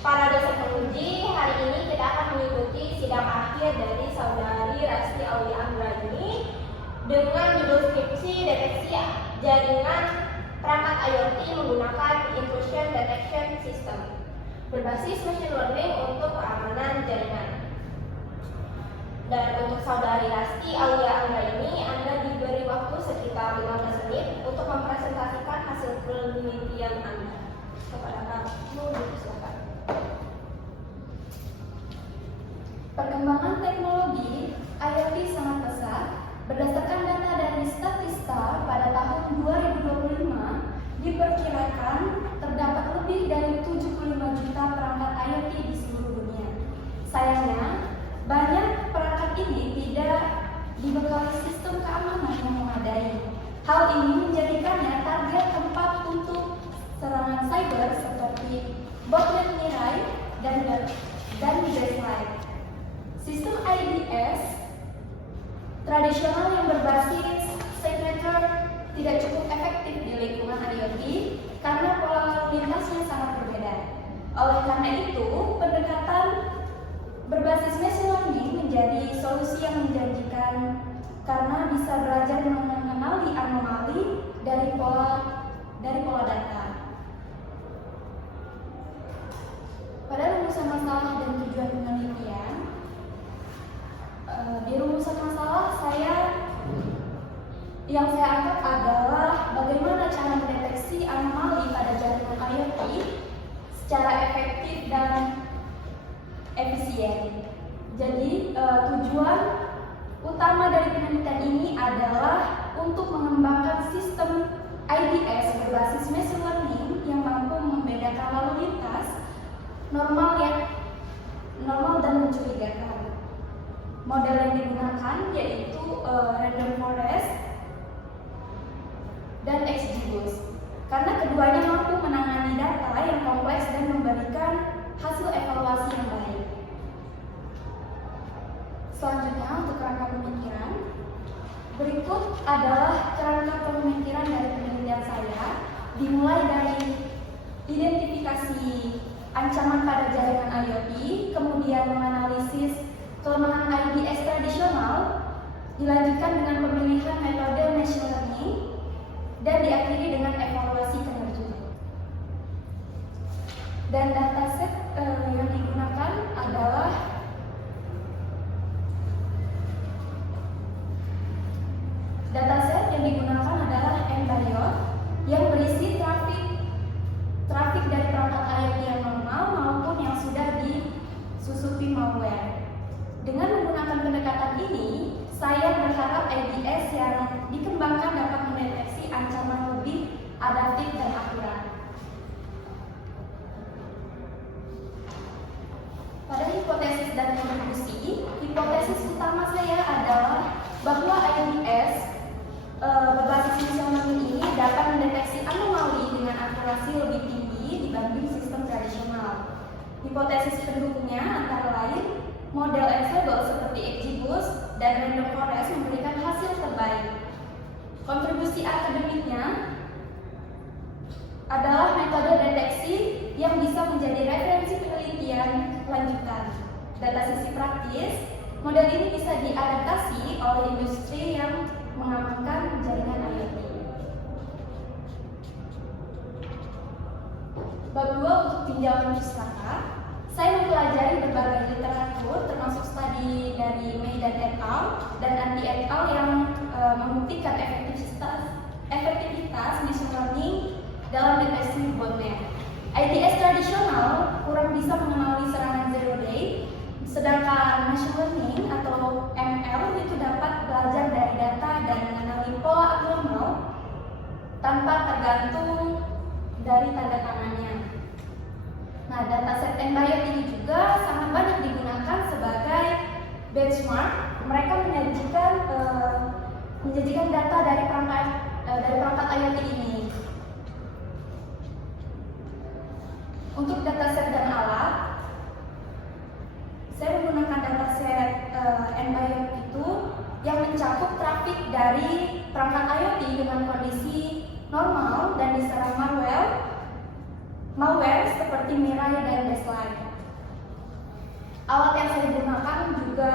Para dosen penguji, hari ini kita akan mengikuti sidang akhir dari Saudari Rasti Aulia Anggraini dengan judul skripsi deteksi jaringan perangkat IoT menggunakan intrusion detection system berbasis machine learning untuk keamanan jaringan. Dan untuk Saudari Rasti Aulia Anggraini, Anda diberi waktu sekitar 15 menit untuk mempresentasikan hasil penelitian Anda. Kepada kamu, silakan. Perkembangan teknologi IoT sangat pesat. Berdasarkan data dari Statista pada tahun 2025, diperkirakan terdapat lebih dari 75 juta perangkat IoT di seluruh dunia. Sayangnya, banyak perangkat ini tidak dibekali sistem keamanan yang memadai. Hal ini menjadikannya target tempat untuk serangan cyber seperti botnet Mirai dan Gaslight. Sistem IDS tradisional yang berbasis SageMaker tidak cukup efektif di lingkungan IoT karena pola lalu lintasnya sangat berbeda. Oleh karena itu, pendekatan berbasis machine learning menjadi solusi yang menjanjikan karena bisa belajar mengenali anomali dari pola data. Pada rumusan masalah dan tujuan penelitian, di rumusan masalah yang saya angkat adalah bagaimana cara mendeteksi anomali pada jaringan IoT secara efektif dan efisien. Jadi tujuan utama dari penelitian ini adalah untuk mengembangkan sistem IDS berbasis machine learning yang mampu membedakan lalu lintas normal dan mencurigakan. Model yang digunakan yaitu random forest dan XGBoost, karena keduanya mampu menangani data yang kompleks dan memberikan hasil evaluasi yang baik. Selanjutnya untuk kerangka pemikiran, berikut adalah kerangka pemikiran dari penelitian saya, dimulai dari identifikasi ancaman pada jaringan IoT, kemudian menganalisis kelemahan IDS tradisional, dilanjutkan dengan pemilihan metode machine learning, dan diakhiri dengan evaluasi kinerja. Dan dataset yang digunakan adalah Embayot yang berisi trafik dari perangkat IoT yang normal maupun yang sudah disusupi malware. Dengan menggunakan pendekatan ini, saya berharap IDS yang dikembangkan dapat mendeteksi ancaman lebih adaptif dan akurat. Pada hipotesis dan kontribusi, hipotesis utama saya adalah bahwa IDS berbasis machine learning ini dapat mendeteksi anomali dengan akurasi lebih tinggi dibanding sistem tradisional. Hipotesis pendukungnya antara lain model Ansible seperti XGBoost dan Random Forest memberikan hasil terbaik. Kontribusi akademiknya adalah metode deteksi yang bisa menjadi referensi penelitian lanjutan. Data sisi praktis, model ini bisa diadaptasi oleh industri yang mengamankan jaringan IoT. Bab 2 untuk tinjauan pustaka. Saya mempelajari berbagai literatur termasuk studi dari May dan et al. Dan Andy et al. Yang membuktikan efektivitas machine learning dalam deteksi botnet. IDS tradisional kurang bisa mengenali serangan zero day, sedangkan machine learning atau ML itu dapat belajar dari data dan mengenali pola abnormal tanpa tergantung dari tanda tangannya. Nah, dataset Embayot ini juga sangat banyak digunakan sebagai benchmark. Mereka menyajikan data dari perangkat IoT ini. Untuk dataset dan alat, saya menggunakan dataset Embayot itu yang mencakup trafik dari perangkat IoT dengan kondisi normal dan diserang malware seperti seperti Mirai dan Baseline. Alat yang saya gunakan juga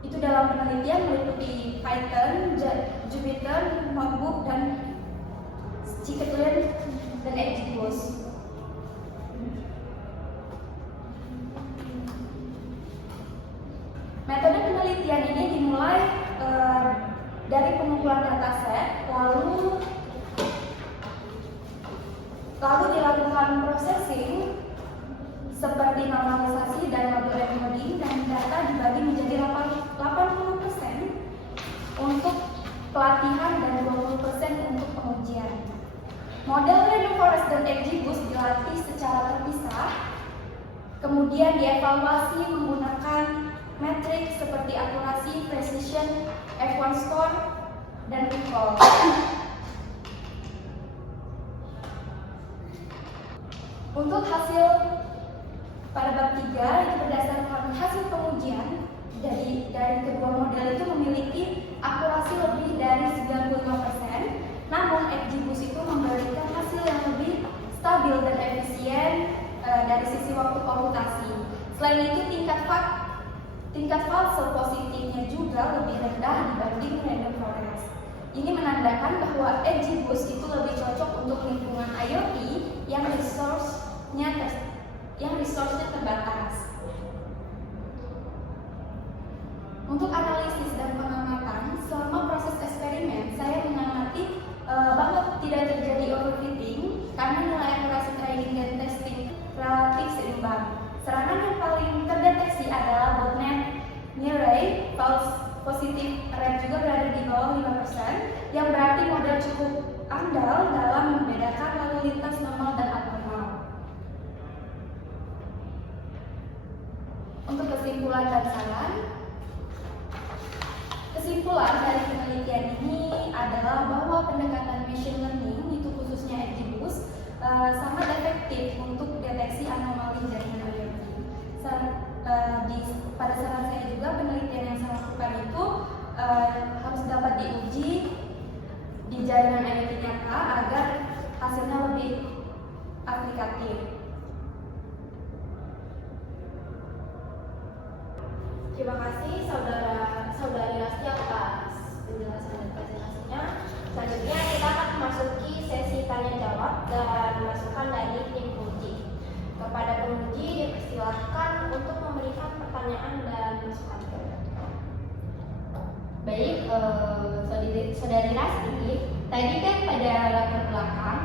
itu dalam penelitian meliputi Python, Jupyter Notebook, dan Scikit-learn dan XGBoost. Metode penelitian ini dimulai dari pengumpulan dataset, lalu dilakukan processing seperti normalisasi dan model encoding, dan data dibagi menjadi 80% untuk pelatihan dan 20% untuk pengujian. Model Random Forest dan XGBoost dilatih secara terpisah, kemudian dievaluasi menggunakan metrik seperti akurasi, precision, F1 score, dan recall. Untuk hasil pada bab 3 itu berdasarkan hasil pengujian dari kedua model itu memiliki akurasi lebih dari 95%, namun XGBoost itu memberikan hasil yang lebih stabil dan efisien dari sisi waktu komputasi. Selain itu tingkat false positifnya juga lebih rendah dibanding Random Forest. Ini menandakan bahwa XGBoost itu lebih cocok untuk lingkungan IoT yang resource-nya terbatas. Untuk analisis dan pengamatan, selama proses eksperimen saya mengamati bahwa tidak terjadi overfitting karena nilai akurasi training dan testing relatif seimbang. Serangan yang paling terdeteksi adalah botnet Mirai, false positive rate juga berada di bawah 5%, yang berarti model cukup andal dalam membedakan lalu lintas normal dan abnormal. Untuk kesimpulan dan saran, kesimpulan dari penelitian ini adalah bahwa pendekatan machine learning itu khususnya XGBoost sangat efektif untuk deteksi anomali jaringan IoT. Pada saran saya juga penelitian yang saya lakukan itu harus dapat diuji di jaringan IoT nyata agar hasilnya lebih aplikatif. Terima kasih saudari Rasti atas penjelasan dan presentasinya. Selanjutnya kita akan memasuki sesi tanya jawab dan masukan dari tim penguji. Kepada penguji dipersilakan untuk memberikan pertanyaan dan masukan. Baik, saudari Rasti, tadi kan pada latar belakang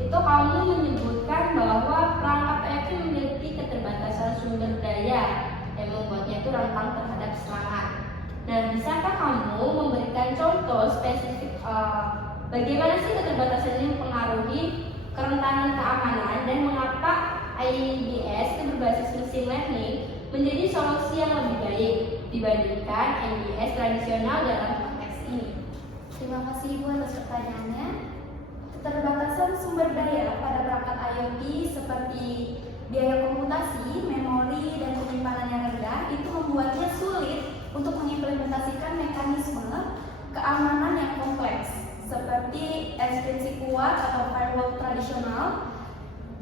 itu kamu menyebutkan bahwa perangkat IoT memiliki keterbatasan sumber daya yang membuatnya itu rentan terhadap serangan. Nah, bisakah kamu memberikan contoh spesifik bagaimana sih keterbatasan ini mempengaruhi kerentanan keamanan dan mengapa IDS itu berbasis machine learning menjadi solusi yang lebih baik dibandingkan MDS tradisional dalam konteks ini? Terima kasih Ibu atas pertanyaannya. Keterbatasan sumber daya pada perangkat IoT seperti biaya komputasi, memori, dan penyimpanan yang rendah itu membuatnya sulit untuk mengimplementasikan mekanisme keamanan yang kompleks seperti enkripsi kuat atau firewall tradisional.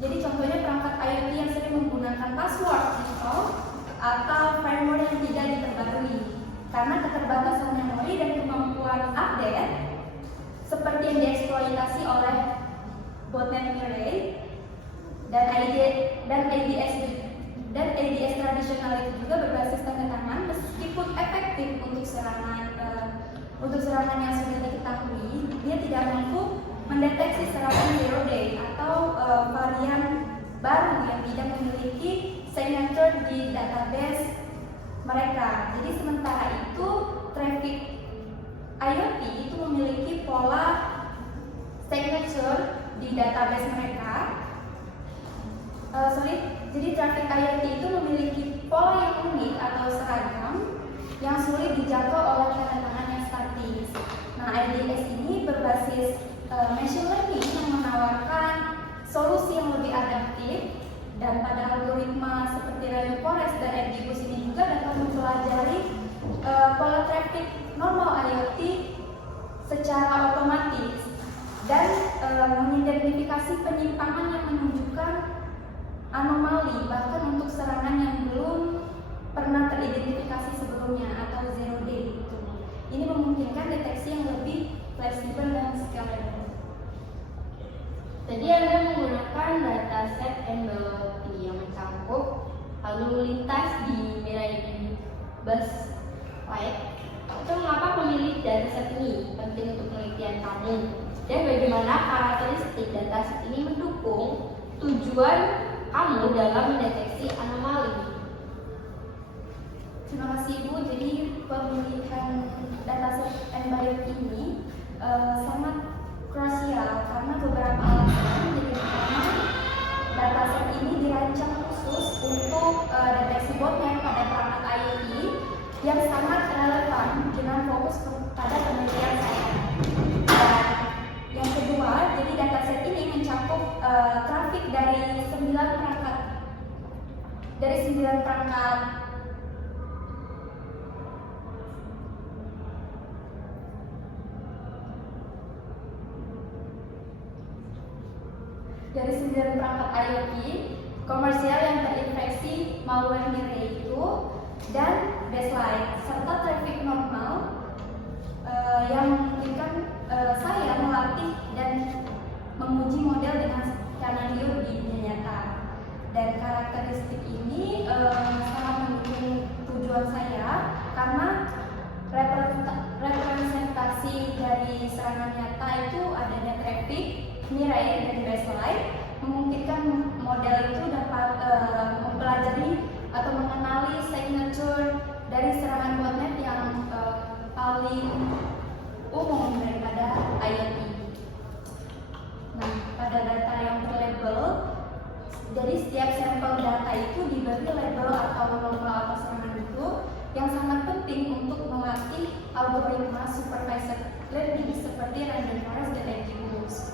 Jadi contohnya perangkat IoT yang sering menggunakan password atau firewall yang tidak diperbarui karena keterbatasan memori dan kemampuan update seperti yang dieksploitasi oleh botnet Mirai dan ADS tradisional itu juga berbasis tanda tangan meskipun efektif untuk serangan yang sudah diketahui, dia tidak mampu mendeteksi serangan zero day atau varian baru yang tidak memiliki signature di database mereka. Jadi sementara itu traffic IoT itu memiliki pola signature di database mereka. Jadi traffic IoT itu memiliki pola yang unik atau seragam yang sulit dijangkau oleh tanda tangan yang statis. Nah, IDS ini berbasis machine learning yang menawarkan solusi yang lebih adaptif, dan pada algoritma seperti Random Forest dan XGBoost ini juga dapat mempelajari pola traffic normal IoT secara otomatis dan mengidentifikasi penyimpangan yang menunjukkan anomali, bahkan untuk serangan yang belum pernah teridentifikasi sebelumnya atau zero day itu. Ini memungkinkan deteksi yang lebih fleksibel dan scalable. Tadi Anda menggunakan dataset MBLT yang mencakup lalu lintas di Mirai Bus Flight. Itu mengapa memilih dataset ini penting untuk penelitian kamu? Dan bagaimana karakteristik dataset ini mendukung tujuan kamu dalam mendeteksi anomali? Terima kasih Ibu. Jadi pemilihan dataset MBLT ini sangat krusial karena beberapa alasan. Jadi pertama, dataset ini dirancang khusus untuk deteksi botnet pada perangkat IoT yang sangat relevan dengan fokus pada penelitian saya. Dan yang kedua, jadi dataset ini mencakup trafik dari 9 perangkat dari 9 perangkat IoT komersial yang terinfeksi malware Mirai itu dan baseline serta traffic normal yang memungkinkan saya melatih dan menguji model dengan skenario di dunia nyata. Dan karakteristik ini sangat mendukung tujuan saya karena representasi dari serangan nyata itu adanya traffic, Mirai dan baseline memungkinkan model itu dapat mempelajari atau mengenali signature dari serangan botnet yang paling umum daripada IoT. Nah, pada data yang terlabel, jadi setiap sampel data itu diberi label atau lomba atau serangan itu yang sangat penting untuk melatih algoritma supervised learning seperti random forest dan XGBoost.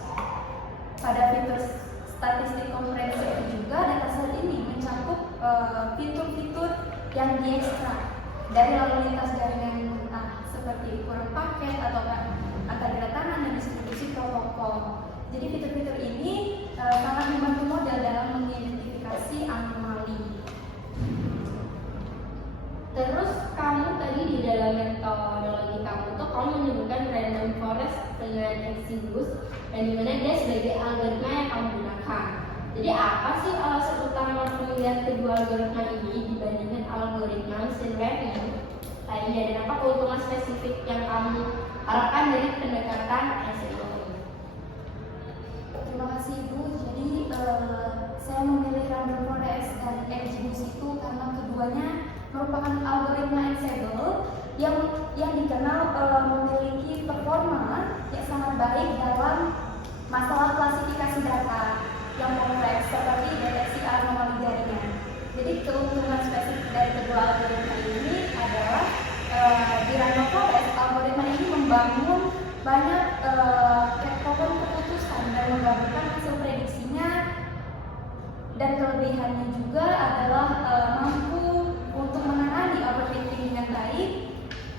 Pada fitur statistik komprehensif juga dataset ini mencakup fitur-fitur yang diekstrak dari lalu lintas jaringan seperti ukuran paket atau angka kedatangan dan distribusi protokol. Jadi fitur-fitur ini sangat membantu model dalam mengidentifikasi anomali. Terus kamu tadi di dalam metodologi kamu tuh kamu menyebutkan random forest dengan XGBoost dan dimana dia sebagai algoritma yang kamu gunakan. Jadi apa sih alasan utama pemilihan kedua algoritma ini dibandingkan algoritma machine learning lainnya, dan apa keuntungan spesifik yang kamu harapkan dari pendekatan ensemble ini? Terima kasih Ibu. Jadi saya memilih random forest dan XGBoost itu karena keduanya merupakan algoritma ensemble yang dikenal memiliki performa yang sangat baik dalam masalah klasifikasi data yang kompleks seperti deteksi anomali jaringan. Jadi keuntungan spesifik dari kedua algoritma ini adalah di random forest algoritma ini membangun banyak pohon keputusan dan menggabungkan hasil prediksinya, dan kelebihannya juga adalah mampu untuk menangani overfitting dengan baik,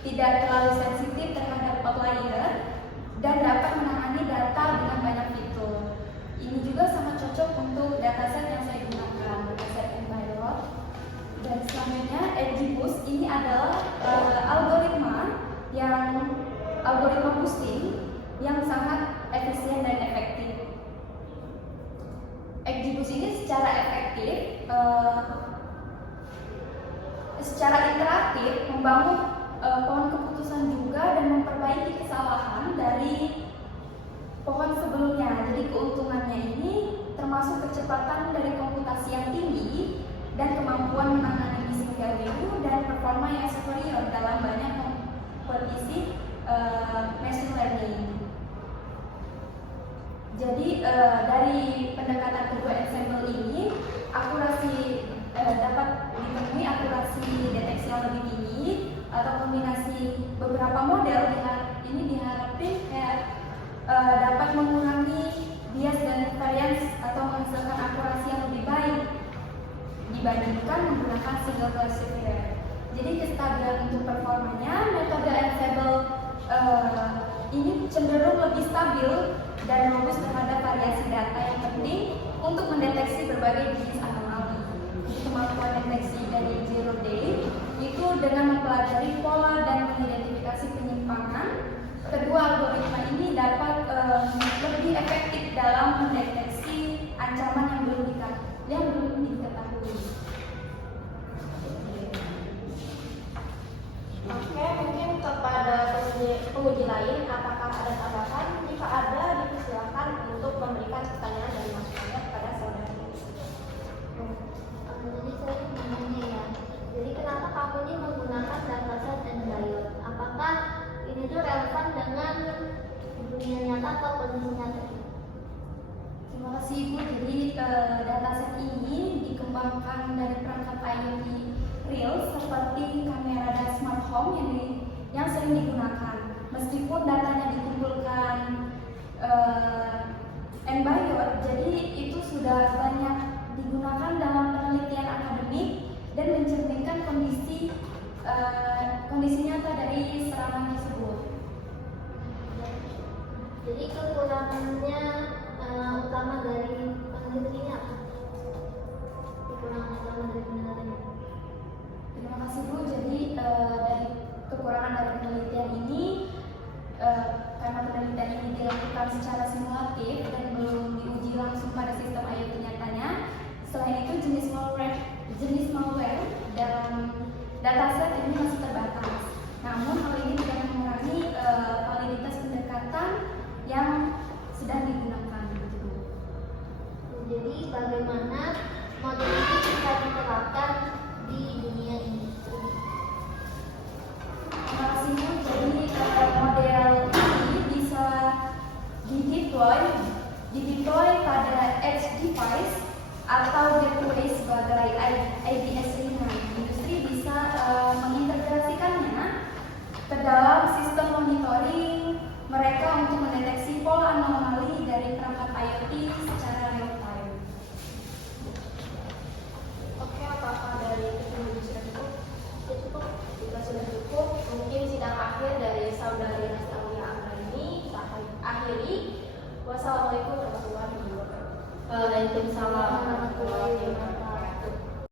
tidak terlalu sensitif terhadap outlier, dan dapat menangani data dengan banyak fitur. Ini juga sangat cocok untuk dataset yang saya gunakan, dataset Envirot. Dan selanjutnya XGBoost ini adalah algoritma boosting yang sangat efisien dan efektif. XGBoost ini secara efektif, secara interaktif membangun pohon keputusan juga dan memperbaiki kesalahan dari pohon sebelumnya. Jadi keuntungannya ini termasuk kecepatan dari komputasi yang tinggi dan kemampuan menangani missing value dan performa yang superior dalam banyak kompetisi machine learning. Jadi dari pendekatan kedua ensemble ini, akurasi dapat ditemui akurasi deteksi yang lebih tinggi atau kombinasi beberapa model ini diharapkan dapat mengurangi bias dan varians atau menghasilkan akurasi yang lebih baik dibandingkan menggunakan single classifier. Jadi kestabilan untuk performanya, metode ensemble ini cenderung lebih stabil dan robust terhadap variasi data yang penting untuk mendeteksi berbagai jenis anomali. kemampuan deteksi dari Zero Day itu dengan mempelajari pola dan mengidentifikasi penyimpangan. Kedua algoritma ini dapat lebih efektif dalam mendeteksi ancaman yang belum diketahui. Oke, mungkin kepada penguji lain, apakah ada tambahan? Jika ada, dipersilakan untuk memberikan pertanyaan dan masukannya kepada saudari. Jadi saya ingin nanya ya, jadi kenapa kamu ini menggunakan dataset dan diode? Apakah ini tuh relevan dengan dunia nyata atau kondisi nyata? Terima kasih Ibu. Jadi dataset ini dikembangkan dari perangkat IoT real seperti kamera dan smart home yang sering digunakan. Meskipun datanya dikumpulkan N-Biot, jadi itu sudah banyak digunakan dalam penelitian akademik dan mencerminkan kondisi nyata dari serangan tersebut. Jadi kekurangannya utama dari penelitian ini apa? Kekurangan utama dari penelitian ini? Terima kasih Bu. Jadi dari kekurangan dari penelitian ini, karena penelitian ini dilakukan secara simulatif dan belum diuji langsung pada sistem IoT nyatanya. Selain itu jenis malware dalam dataset ini masih terbatas. Namun hal ini tidak mengurangi validitas pendekatan yang sedang digunakan. Jadi bagaimana model ini bisa diterapkan di dunia industri? Terima kasih Bu. Jadi model ini bisa dideploy pada edge device atau gateway sebagai IDS ringan. Industri bisa mengintegrasikannya ke dalam sistem monitoring mereka untuk mendeteksi pola anomali dari perangkat IoT secara real time. Oke, apakah dari penguji sudah cukup? Cukup. Jika sudah cukup, mungkin sidang akhir dari saudari Rasti Aulia Anggraini kita akhiri. Wassalamualaikum warahmatullahi wabarakatuh. Waalaikumsalam warahmatullahi wabarakatuh.